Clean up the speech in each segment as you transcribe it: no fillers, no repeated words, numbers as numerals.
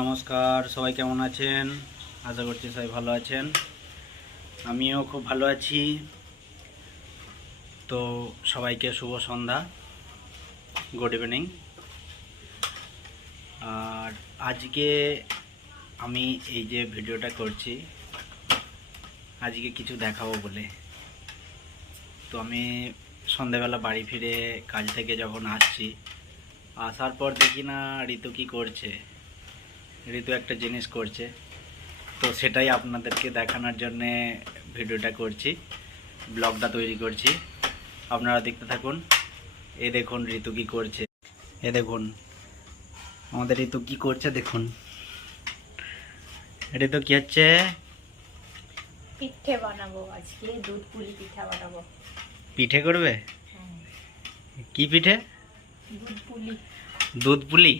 নমস্কার, সবাই কেমন আছেন? আশা করছি সবাই ভালো আছেন। আমিও খুব ভালো আছি। তো সবাইকে শুভ সন্ধ্যা, গুড ইভিনিং। আর আজকে আমি এই যে ভিডিওটা করছি, আজকে কিছু দেখাবো বলে। তো আমি সন্ধ্যাবেলা বাড়ি ফিরে কাজ থেকে যখন আসছি, আসার পর দেখি না ঋতু কি করছে। ঋতু একটা জিনিস করছে, তো সেটাই আপনাদেরকে দেখানোর জন্যে ভিডিওটা করছি, ব্লগটা তৈরি করছি। আপনারা দেখতে থাকুন। এ দেখুন ঋতু কি করছে, এ দেখুন আমাদের ঋতু কি করছে, দেখুন ঋতু কি হচ্ছে। পিঠে বানাবো, আজকে দুধ পুলি পিঠা বানাবো। পিঠে করবে? কি পিঠে? দুধ পুলি। দুধ পুলি?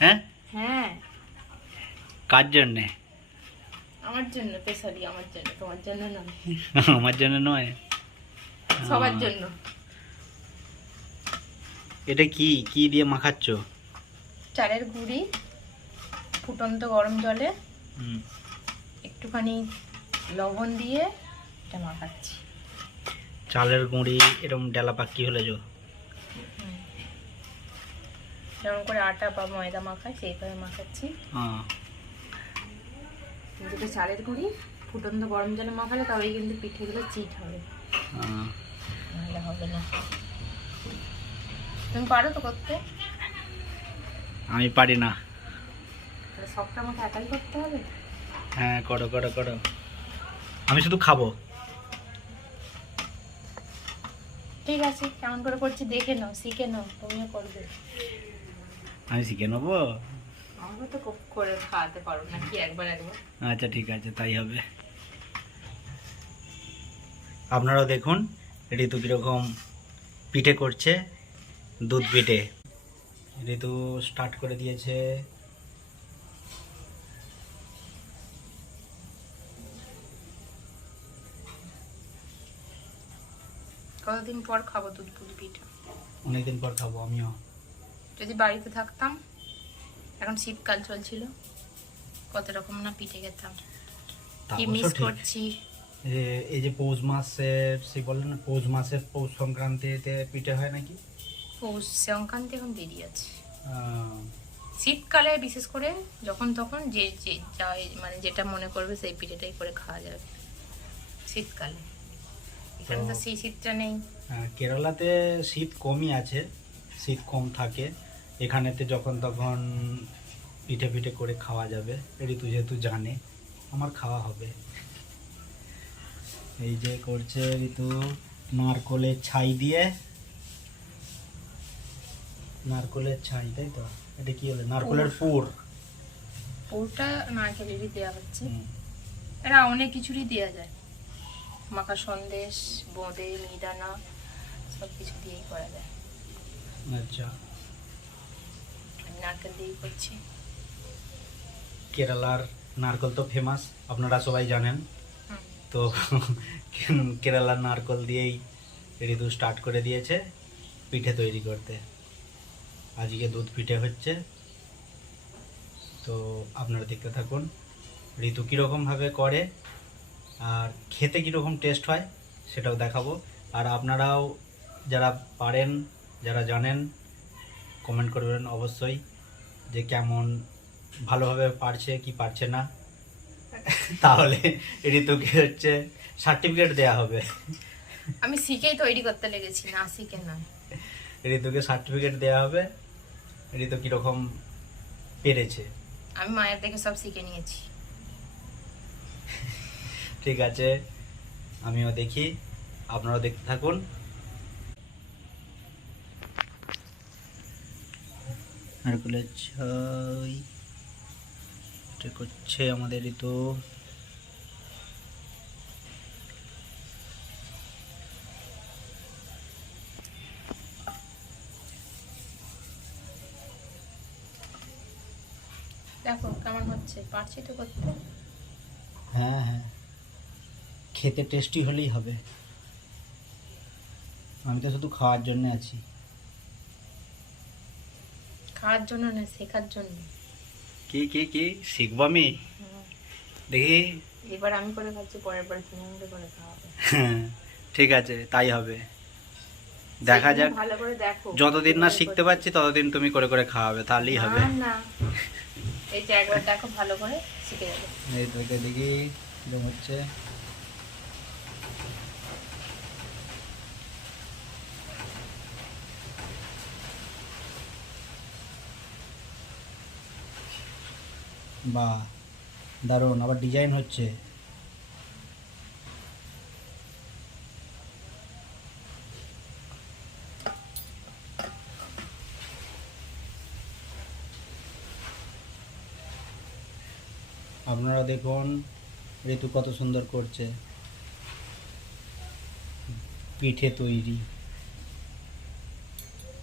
হ্যাঁ হ্যাঁ, কার জন্যে? আমার জন্য, স্পেশালি আমার জন্য, তোমার জন্য নয়। আমার জন্য নয়, সবার জন্য। এটা কি কি দিয়ে মাখাচ্ছ? চালের গুঁড়ি ফুটন্ত গরম জলে একটুখানি লবণ দিয়ে এটা মাখাচ্ছি। চালের গুঁড়ি এরকম ডেলা পাকি হলে যো, যেমন করে আটা বা ময়দা মাখায় সেইভাবে মাখাচ্ছি। কিন্তু চালের গুঁড়ি ফুটন্ত গরম জলে মাখালে তবেই কিন্তু পিঠেগুলো চিট হবে, নাহলে হবে না। তুমি পারো তো করতে? আমি পারি না। সবটা আমাকে একাই করতে হবে? হ্যাঁ, করো করো করো, আমি শুধু খাবো। ঠিক আছে, কেমন করে করছি দেখে নাও, শিখে নাও, তুমিও করবে। আমি শিখে নেবো। আমাকে তো করে খাওয়াতে পারো না কি একবার একবার? আচ্ছা ঠিক আছে, তাই হবে। আপনারাও দেখুন ঋতু কীরকম পিঠে করছে, দুধ পিঠে। ঋতু স্টার্ট করে দিয়েছে। কতদিন পর খাবো দুধ পুলি পিঠা? অনেকদিন পর খাবো আমিও। যদি বাড়িতে থাকতাম, এখন শীতকাল চলছিল, কত রকম না পিঠে খেতাম। কি মিস করছি। এই যে পৌষ মাসের, সে বললেন না পৌষ মাসের পৌষ সংক্রান্তিতে পিঠে হয় নাকি? পৌষ সংক্রান্তি এখন দেরি আছে। শীতকালে বিশেষ করে যখন তখন যে যে মানে যেটা মনে করবে সেই পিঠেটাই করে খাওয়া যাবে শীতকালে। এখানে তো সেই শীতটা নেই। কেরালাতে শীত কমই আছে, শীত কম থাকে। এখানেতে যখন তখন পিঠে পিঠে করে খাওয়া যাবে। ঋতু যেহেতু জানে আমার খাওয়া হবে। এই যে করছে ঋতু নারকলের ছাই দিয়ে, নারকলের ছাই, তাই তো? এটা কি হলো? নারকলের পুর। পুরটা নারকেলেরই দেওয়া হচ্ছে। এরা অনেক কিছুরই দেওয়া যায়, মাখা সন্দেশ, বোঁদে, মিহিদানা সব কিছু দিয়েই করা যায়। আচ্ছা, নারকেল দিয়েই করছি। কেরালার নারকল তো ফেমাস, আপনারা সবাই জানেন। তো কেরালার নারকল দিয়েই ঋতু স্টার্ট করে দিয়েছে পিঠে তৈরি করতে। আজকে দুধ পিঠে হচ্ছে, তো আপনারা দেখতে থাকুন ঋতু কীরকমভাবে করে আর খেতে কীরকম টেস্ট হয় সেটাও দেখাবো। আর আপনারাও যারা পারেন, যারা জানেন, কমেন্ট করবেন অবশ্যই যে কেমন ভালোভাবে পারছে কি পারছে না। তাহলে ঋতুকে হচ্ছে সার্টিফিকেট দেয়া হবে। আমি শিখেই তৈরি করতে লেগেছি, না শিখে নয়। ঋতুকে সার্টিফিকেট দেয়া হবে ঋতু কিরকম পেরেছে। আমি মায়ের থেকে সব শিখে নিয়েছি। ঠিক আছে, আমিও দেখি, আপনারাও দেখতে থাকুন। নারকেলের ছাই এটা করছে আমাদের ঋতু। দেখো কেমন হচ্ছে, পারছি তো করতে। হ্যাঁ হ্যাঁ, খেতে টেস্টি হলেই হবে। আমি তো শুধু খাওয়ার জন্য আছি। খাওয়ার জন্য না, শেখার জন্য। কি কি কি শিখবো আমি? দেখি। এবার আমি করে খাচ্ছি, পরের বার তুমি আমাকে করে খাওয়াবে। ঠিক আছে, তাই হবে। দেখা যাক, ভালো করে দেখো, যতদিন না শিখতে পারছি ততদিন তুমি করে করে খাওয়াবে, তাহলেই হবে। না না, এই যে একবার দেখো ভালো করে শিখে যাবে। এই তো এটা দেখি কিরকম হচ্ছে। বাহ, দারুণ, আবার ডিজাইন হচ্ছে। আপনারা দেখুন ঋতু কত সুন্দর করছে পিঠে তৈরি।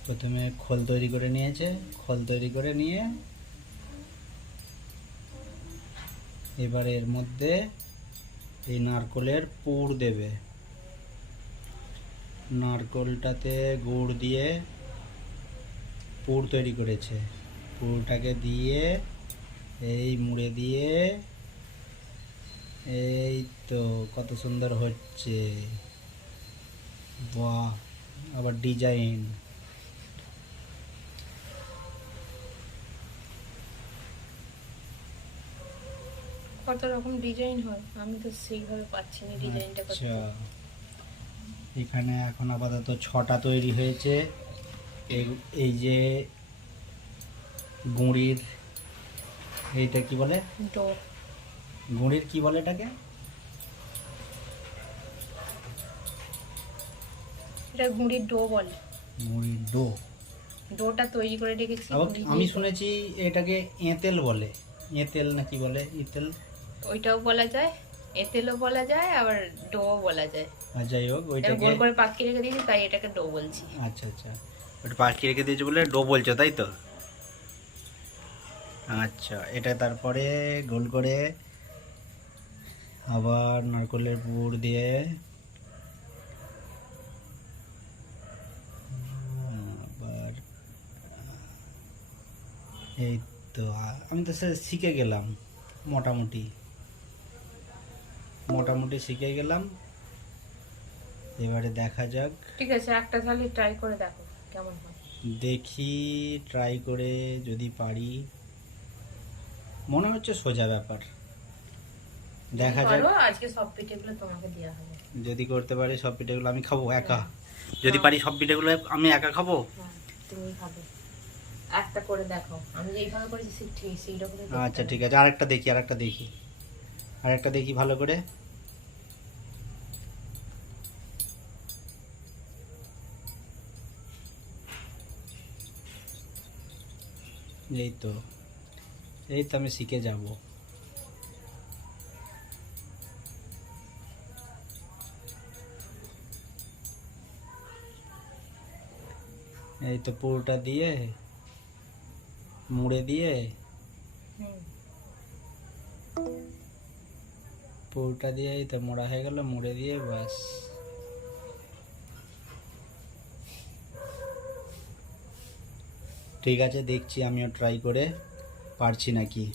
প্রথমে খোল তৈরি করে নিয়েছে, খোল তৈরি করে নিয়ে এবার এর মধ্যে এই নারকোলের পুর দেবে। নারকোলটাতে গুড় দিয়ে পুর তৈরি করেছে, পুরটাকে দিয়ে এই মুড়ে দিয়ে, এই তো কত সুন্দর হচ্ছে। বাহ, আবার ডিজাইন। কত রকম ডিজাইন হয়, আমি তো সেইভাবে পাচ্ছি না ডিজাইনটা করতে। আচ্ছা, এখানে এখন আপাতত 6টা তৈরি হয়েছে। এই যে গুঁড়ির, এইটা কি বলে, ডো, গুঁড়ির কি বলে এটাকে? এটা গুঁড়ির ডো বলে। গুঁড়ির ডো। ডোটা তৈরি করে রেখেছি। আবার গুঁড়ি আমি দিয়ে শুনেছি এটাকে এঁতেল বলে, এঁতেল না কি বলে, ইতেল। ওইটাও বলা যায়, এতেলও বলা যায়, আবার ডো বলা যায়। আর যাই হোক, এটা ওইটাকে, গোল করে পাকিয়ে রেখে দিয়েছি তাই এটাকে ডো বলছি। আচ্ছা আচ্ছা, ওটা পাকিয়ে রেখে দিয়েছে বলে ডো বলছো, তাই তো? আচ্ছা, এটা তারপরে গোল করে আবার নারকেলের পুর দিয়ে আবার, এই তো আমি তো স্যার শিখে গেলাম, মোটামুটি মোটামুটি শিখে গেলাম। এবারে দেখা যাক, ঠিক আছে, একটা তাহলে ট্রাই করে দেখো কেমন হয়। দেখি ট্রাই করে যদি পারি। মনে হচ্ছে সোজা ব্যাপার, দেখা যাক। পারো, আজকে সব পিঠেগুলো তোমাকে দেওয়া হবে। যদি করতে পারি সব পিঠেগুলো আমি খাবো একা, যদি পারি সব পিঠেগুলো আমি একা খাবো। হ্যাঁ, তুমি খাবে। একটা করে দেখো, আমি যেইভাবে করেছি ঠিক সেই রকমই করতে আচ্ছা হবে। ঠিক আছে, আরেকটা দেখি, আরেকটা দেখি ভালো করে। এই তো, এই তো আমি শিখে যাব। এই তো পুরোটা দিয়ে মুড়ে দিয়ে, হুম। পুরোটা দিয়ে এই তো মোড়া হয়ে গেল, মুড়ে দিয়ে ব্যাস। ঠিক আছে, দেখছি আমিও ট্রাই করে পারছি নাকি।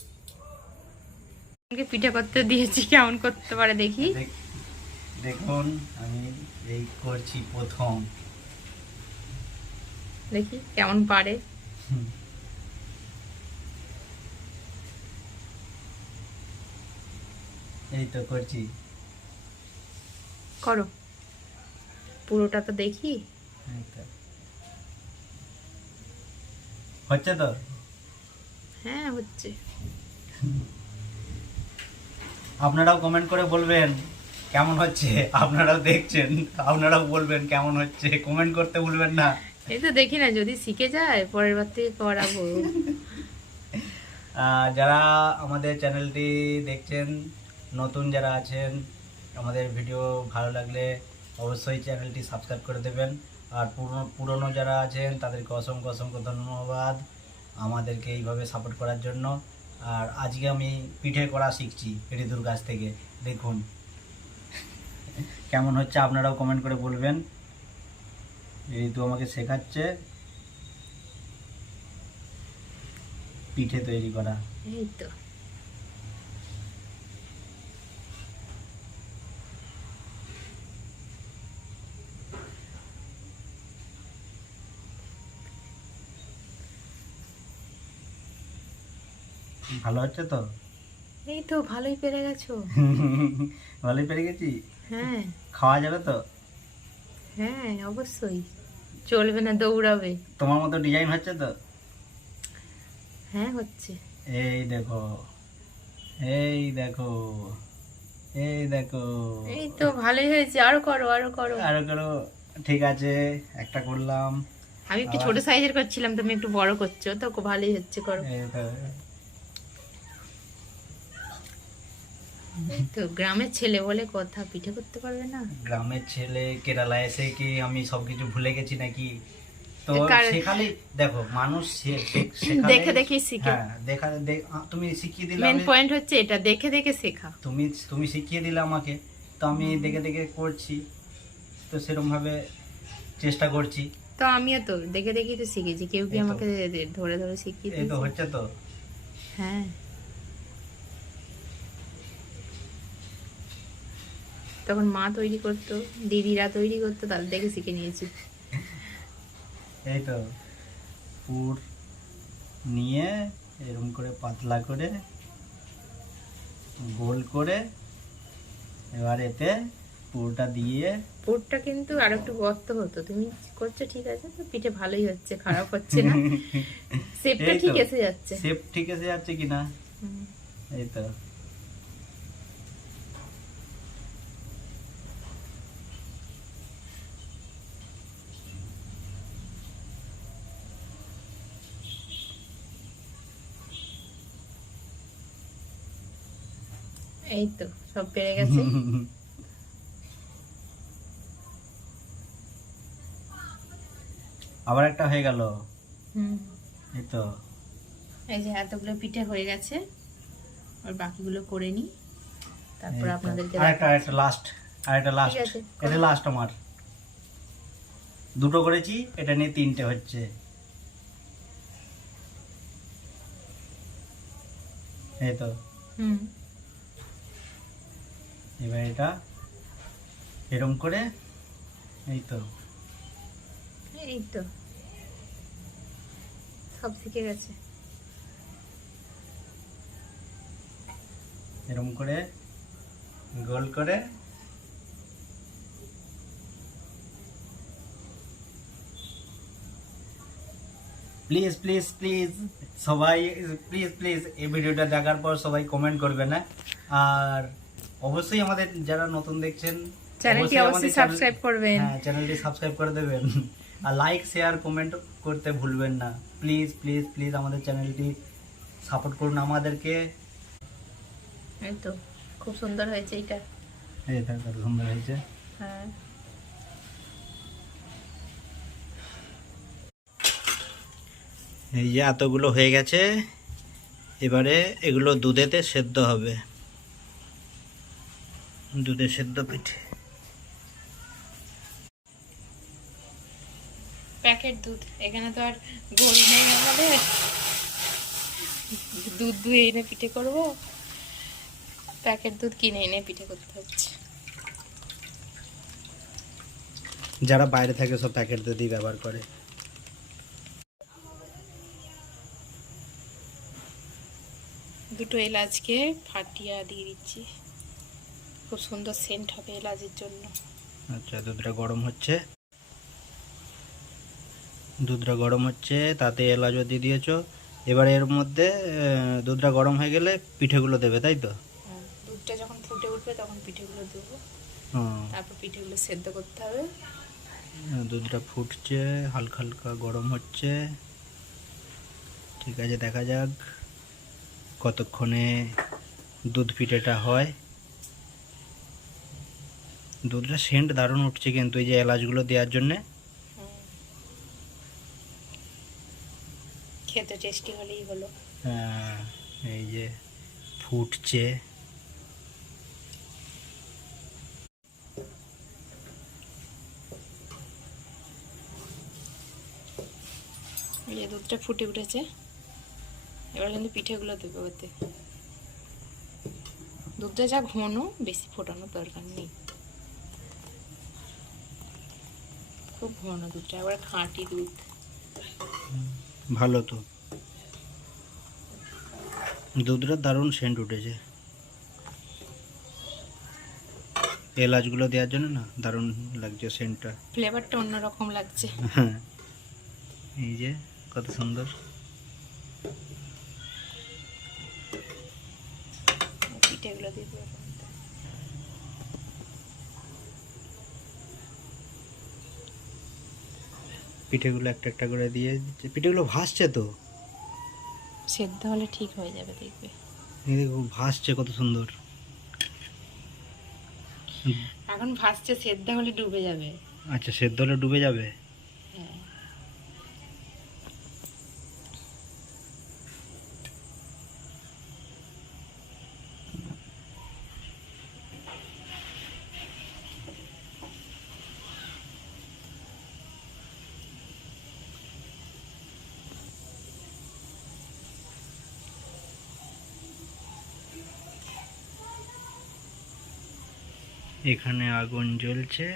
পিঠে করতে দিয়েছি, কেমন করতে পারে দেখি। দেখুন আমি এই করছি প্রথম। দেখি কেমন পারে। এই তো করছি। করো, পুরোটা তো দেখি। এই তো। হচ্ছে তো? হ্যাঁ হচ্ছে। আপনারাও কমেন্ট করে বলবেন কেমন হচ্ছে, আপনারাও দেখছেন, আপনারাও বলবেন কেমন হচ্ছে, কমেন্ট করতে ভুলবেন না। এই তো দেখি না, যদি শিখে যায় পরের বার থেকে করাবো। যারা আমাদের চ্যানেলটি দেখছেন, নতুন যারা আছেন, আমাদের ভিডিও ভালো লাগলে অবশ্যই চ্যানেলটি সাবস্ক্রাইব করে দেবেন। আর পুরনো যারা আছেন তাদেরকে অসংখ্য অসংখ্য ধন্যবাদ আমাদেরকে এইভাবে সাপোর্ট করার জন্য। আর আজকে আমি পিঠে করা শিখছি ঋতুর কাছ থেকে, দেখুন কেমন হচ্ছে, আপনারাও কমেন্ট করে বলবেন। ঋতু আমাকে শেখাচ্ছে। পিঠে তৈরি করা। এই তো ভালো হচ্ছে তো? এই তো ভালোই পেরে গেছো। ভালোই পেরে গেছি। হ্যাঁ খাওয়া যাবে তো? হ্যাঁ অবশ্যই, চলবে না, দৌড়াবে। তোমার মতো ডিজাইন হচ্ছে তো? হ্যাঁ হচ্ছে। এই দেখো, এই দেখো, এই দেখো। এই তো ভালোই হয়েছে, আরো করো আরো করো। আরো করো। ঠিক আছে, একটা করলাম। আমি একটু আবার- ছোট সাইজের করছিলাম, তুমি একটু বড় করছো, তো খুব ভালোই হচ্ছে, করো। এই তো। এই তো গ্রামের ছেলে বলে কথা, পিঠে করতে পারবে না? গ্রামের ছেলে কেরালা এসে কি আমি সবকিছু ভুলে গেছি নাকি? তো কার- শেখালে দেখো মানুষ দেখে দেখে শিখে। হ্যাঁ তুমি শিখিয়ে দিলে মেন পয়েন্ট হচ্ছে এটা, দেখে দেখে শেখা। তুমি শিখিয়ে দিলে আমাকে, তো আমি দেখে দেখে করছি, তো সেরকম ভাবে চেষ্টা করছি। তো আমিও তো দেখে দেখেই তো শিখেছি, কেউ কি এই তো। আমাকে ধরে ধরে শিখিয়ে এই তো দিয়েছে? হচ্ছে তো। হ্যাঁ তখন মা তৈরি করতো, দিদিরা তৈরি করতো, তাদের দেখে শিখে নিয়েছি। এই তো পুর নিয়ে এরকম করে পাতলা করে গোল করে এবার এতে পুরটা দিয়ে পুরটা কিন্তু আর একটু গর্ত হতো, তুমি করছো ঠিক আছে, তো পিঠে ভালোই হচ্ছে, খারাপ হচ্ছে না, শেপটা এই তো, ঠিক এসে যাচ্ছে। শেপ ঠিক এসে যাচ্ছে কিনা। হুম। এই তো এই তো সব পেরে গেছে। আবার একটা হয়ে গেল। হুম এই তো এই যে এতগুলো পিঠে হয়ে গেছে, আর বাকিগুলো করে নি, তারপর এই তো। আপনাদেরকে আরেকটা লাস্ট, ঠিক আছে, এটা লাস্ট আমার। দুটো করেছি, এটা নিয়ে তিনটে হচ্ছে। এই তো হুম এবার এটা এরম করে, এই তো এই তো সব শিখে গেছে। এরম করে গোল করে প্লিজ প্লিজ প্লিজ সবাই প্লিজ প্লিজ এই ভিডিওটা দেখার পর সবাই কমেন্ট করবে না, আর অবশ্যই আমাদের যারা নতুন দেখছেন চ্যানেলটি অবশ্যই সাবস্ক্রাইব করবেন। হ্যাঁ চ্যানেলটি সাবস্ক্রাইব করে দেবেন, আর লাইক শেয়ার কমেন্ট করতে ভুলবেন না। প্লিজ প্লিজ প্লিজ আমাদের চ্যানেলটি সাপোর্ট করুন আমাদেরকে। এই তো খুব সুন্দর হয়েছে এটা। এই তো কত সুন্দর হয়েছে। হ্যাঁ এই যে এতগুলো হয়ে গেছে, এবারে এগুলো দুধেতে সেদ্ধ হবে, দুধে সেদ্ধ পিঠে। প্যাকেট দুধ, এখানে তো আর গরু নেই আমাদের, দুধ দুয়ে এনে পিঠে করব, প্যাকেট দুধ কিনে এনে পিঠে করতে হচ্ছে। যারা বাইরে থাকে সব প্যাকেট দুধই ব্যবহার করে। দুটো এলাচকে ফাটিয়ে দিয়ে দিচ্ছি, খুব সুন্দর সেন্ট হবে এলাচের জন্য। আচ্ছা দুধটা গরম হচ্ছে, তাতে এলাচও দিয়ে দিয়েছো। এবার এর মধ্যে দুধটা গরম হয়ে গেলে পিঠেগুলো দেবে, তাই তো? দুধটা যখন ফুটে উঠবে তখন পিঠেগুলো দেবো, হুম, তারপর পিঠেগুলো সেদ্ধ করতে হবে। দুধটা ফুটছে, হালকা হালকা গরম হচ্ছে। ঠিক আছে, দেখা যাক কতক্ষণে দুধ পিঠেটা হয়। দুধটা সেন্ট দারুণ উঠছে কিন্তু এই যে এলাচগুলো দেওয়ার জন্যে। খেতে টেস্টি হলেই হলো। এই যে ফুটছে। এই যে দুধটা ফুটে উঠেছে, এবার কিন্তু পিঠেগুলো দেবে ওতে। দুধটা যা ঘন, বেশি ফোটানোর দরকার নেই, খুব ঘন দুধটা, এবার খাঁটি দুধ। ভালো তো, দুধটা দারুণ সেন্ট উঠেছে এলাচগুলো দেওয়ার জন্য, না দারুণ লাগছে সেন্টটা। ফ্লেভারটা অন্যরকম লাগছে। হ্যাঁ, এই যে কত সুন্দর। পিঠেগুলো দিয়ে দেবো। পিঠেগুলো একটা একটা করে দিয়ে দিচ্ছে, পিঠেগুলো ভাসছে তো, সেদ্ধ হলে ঠিক হয়ে যাবে, দেখবে। এই দেখো ভাসছে কত সুন্দর। এখন ভাসছে, সেদ্ধ হলে ডুবে যাবে। আচ্ছা, সেদ্ধ হলে ডুবে যাবে। হ্যাঁ। এখানে আগুন জ্বলছে,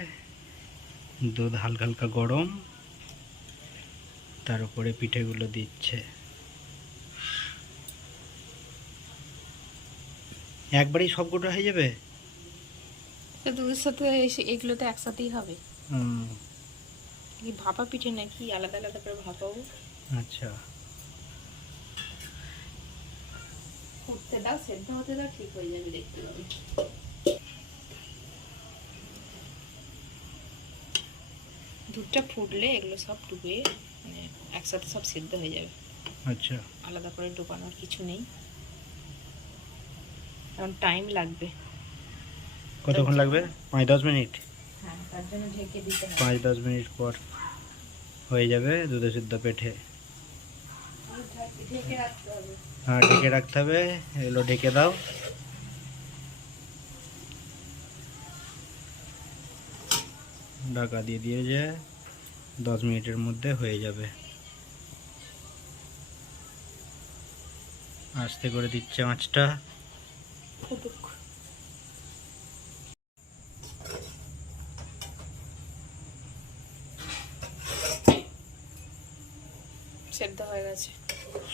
দুধ হালকা হালকা গরম, তার উপরে পিঠেগুলো দিচ্ছে। একবারেই সবকটা হয়ে যাবে? তো দুধের সাথে এগুলো তো একসাথেই হবে। কি ভাপা পিঠে নাকি আলাদা আলাদা করে ভাপাবো? আচ্ছা, ফুটতে দাও, সেদ্ধ হতে দাও, ঠিক হয়ে যাবে, দেখতে পাবে। দুধটা ফুটলে এগুলো সব ডুবে, মানে একসাথে সব সেদ্ধ হয়ে যাবে। আচ্ছা, আলাদা করে ডোবানোর কিছু নেই, কারণ টাইম লাগবে। কতক্ষণ লাগবে? 5-10 মিনিট? হ্যাঁ, তার জন্য ঢেকে দিতে হবে। 5-10 মিনিট পর হয়ে যাবে দুধে সিদ্ধ পিঠে। ঢেকে রাখতে হবে। হ্যাঁ, ঢেকে রাখতে হবে। এগুলো ঢেকে দাও। ঢাকা দিয়ে দিয়ে যে 10 মিনিটের মধ্যে হয়ে যাবে। আস্তে করে দিচ্ছে আঁচটা। ফুটুক। সেদ্ধ হয়ে গেছে।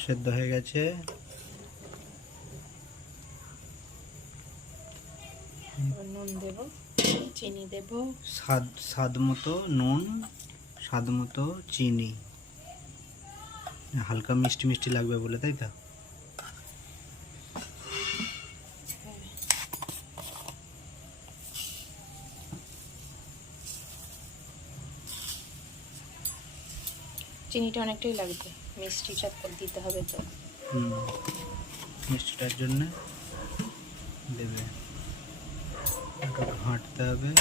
সেদ্ধ হয়ে গেছে। নুন দেব, চিনি দেব। স্বাদ মতো নুন, স্বাদ মতো চিনি। হালকা মিষ্টি মিষ্টি লাগবে বলে, তাই তো? চিনিটা অনেকটাই লাগবে, মিষ্টিটা দিতে হবে তো। মিষ্টিটার জন্য দেবে, একটু ঘাঁটতে হবে।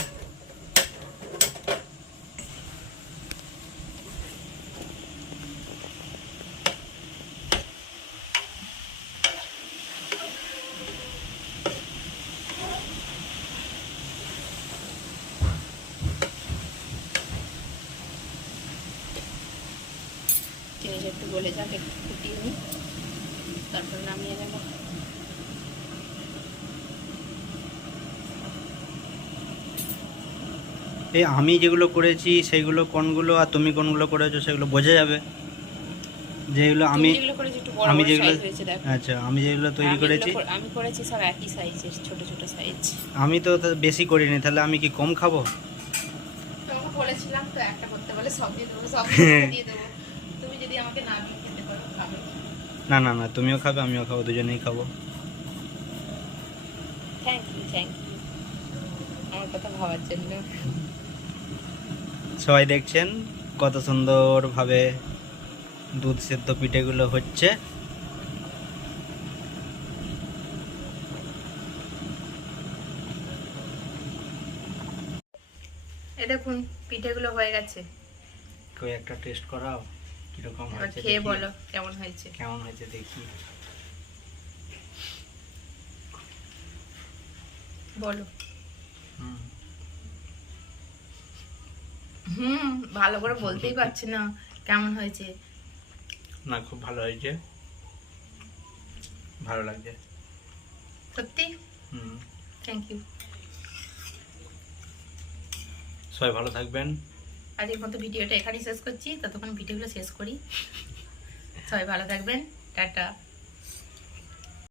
চিনিটা একটু গলে যাক, একটু ফুটিয়ে নিই, তারপর নামিয়ে নেব। এই আমি যেগুলো করেছি সেগুলো কোনগুলো আর তুমি কোনগুলো করেছো সেগুলো বোঝা যাবে। যেগুলো আমি আমি যেগুলো, আচ্ছা, আমি যেগুলো তৈরি করেছি, আমি করেছি সব একই সাইজের, ছোট ছোট সাইজ। আমি তো বেশি করিনি, তাহলে আমি কি কম খাবো? তোমাকে বলেছিলাম তো একটা করতে বলে সব দিয়ে দেবো, সব দিয়ে দেবো। তুমি যদি আমাকে না দিয়ে খেতে পারো খাবে। না না না, তুমিও খাবে আমিও খাবো, দুজনেই খাবো। থ্যাংক ইউ, থ্যাংক ইউ আমার কথা ভাবার জন্য। সবাই দেখছেন কত সুন্দরভাবে দুধ সেদ্ধ পিঠেগুলো হচ্ছে। এই দেখুন পিঠেগুলো হয়ে গেছে। কই একটা টেস্ট করাও, কিরকম হয়েছে খেয়ে দেখি। বলো কেমন হয়েছে। কেমন হয়েছে দেখি। বলো। হুম, ভালো করে বলতেই পারছি না কেমন হয়েছে। না খুব ভালো হয়েছে। ভালো লাগছে। সত্যি হুম। Thank you. সবাই ভালো থাকবেন। আজকের মতো ভিডিওটা এখানেই শেষ করছি, ততক্ষণ ভিডিওগুলো শেষ করি। সবাই ভালো থাকবেন, টাটা।